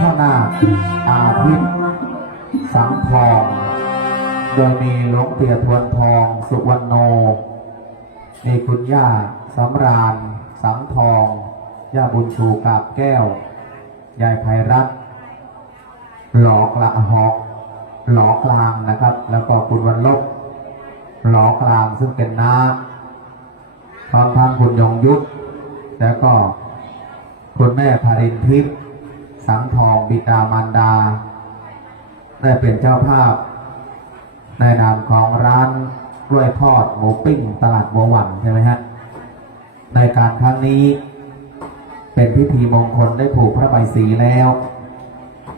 พ่อนาคอาทิตย์สังทอง โดยมีหลวงเตียทวนทอง สุวรรณโนมีคุณย่าสำราญ สังทอง ย่าบุญชูกาบแก้ว ยายไพรัตน์หลอกละหอกหลอกลางนะครับ แล้วก็คุณวันลบหลอกลางซึ่งเป็นน้าพร้อมทั้งคุณยงยุทธแล้วก็คุณแม่ภารินทิพย์ สังทองบิดามารดา ได้เป็นเจ้าภาพ ในนามของร้านกล้วยทอดหมูปิ้งตลาดบัวหวันใช่ไหมฮะ ในการครั้งนี้ เป็นพิธีมงคลได้ผูกพระใบสีแล้ว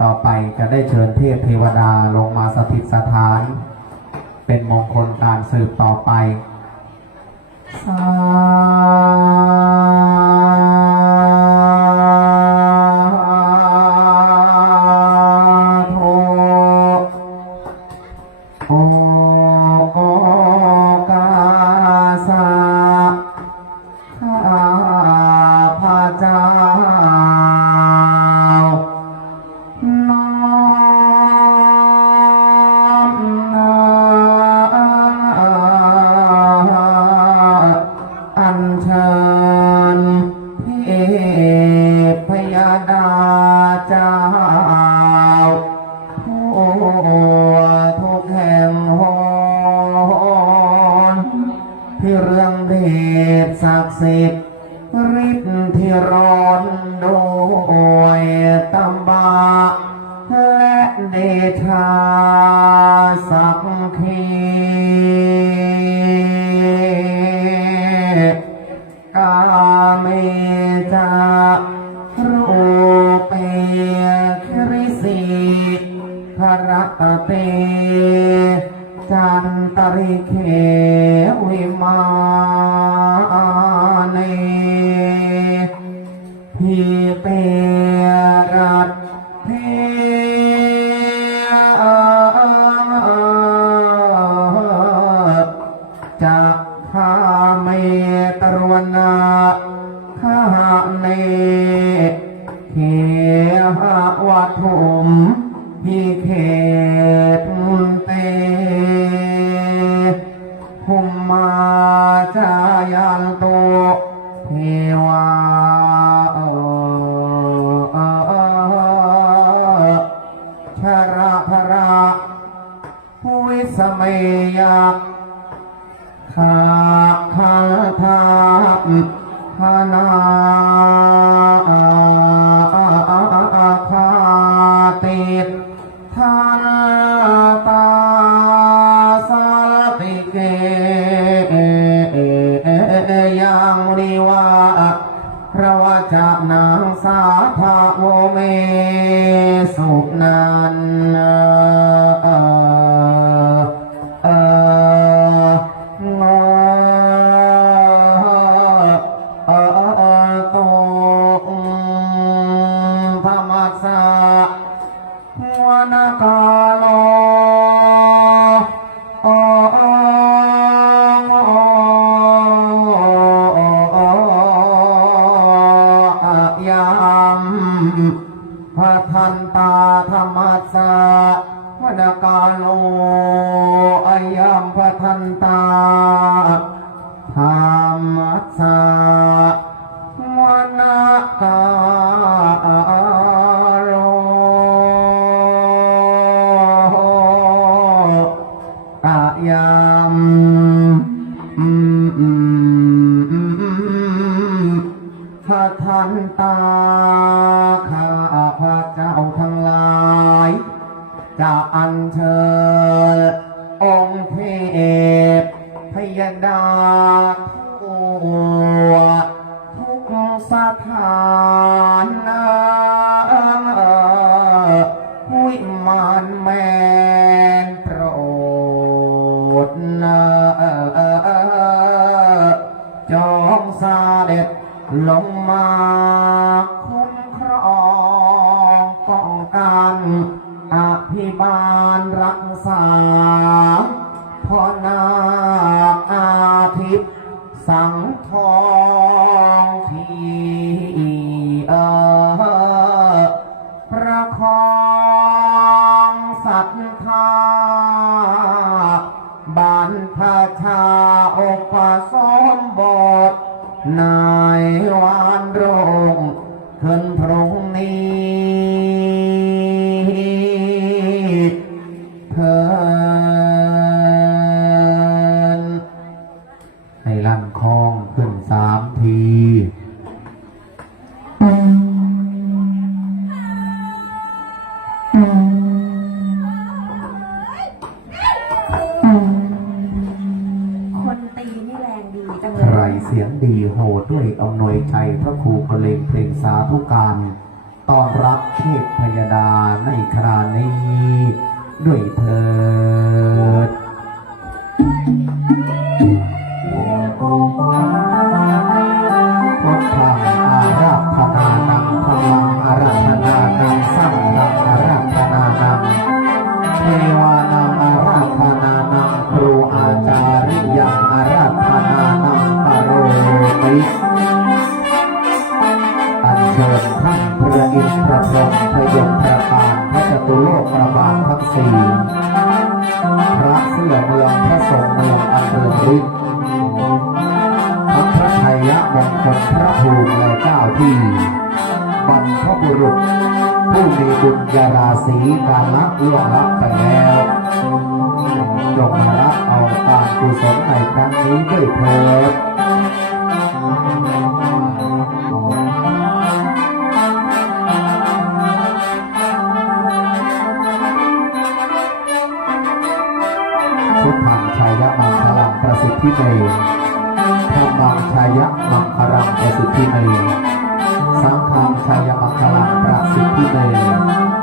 ต่อไปจะได้เชิญเทพเทวดาลงมาสถิตสถาน เป็นมงคลการสืบต่อไปสา ตเตจันตริเควิมา ยันตุเทวาชราภราภูวิสมัยาขาขัลทาพนา ดนะจสาเด็จลงมาคุ้มครองป้องกันอภิบาลรักษาพ่อนาคอาทิตย์สัง เถินให้ลั่นคลองขึ้นสามทีคนตีนี่แรงดีจังเลใครยเสียงดีโหดด้วยอำนวยชัยพระครูเพลงเพลงสาธุการ ญาราศีการละเอื้อรับไปแล้วจงรับเอาการกุศลในครั้งนี้ด้วยเถิดพุทธังชัยมังคลังประสิทธิเมธรรมังชัยมังคลังประสิทธิเมสังฆังชายมังคลังประสิทธิเม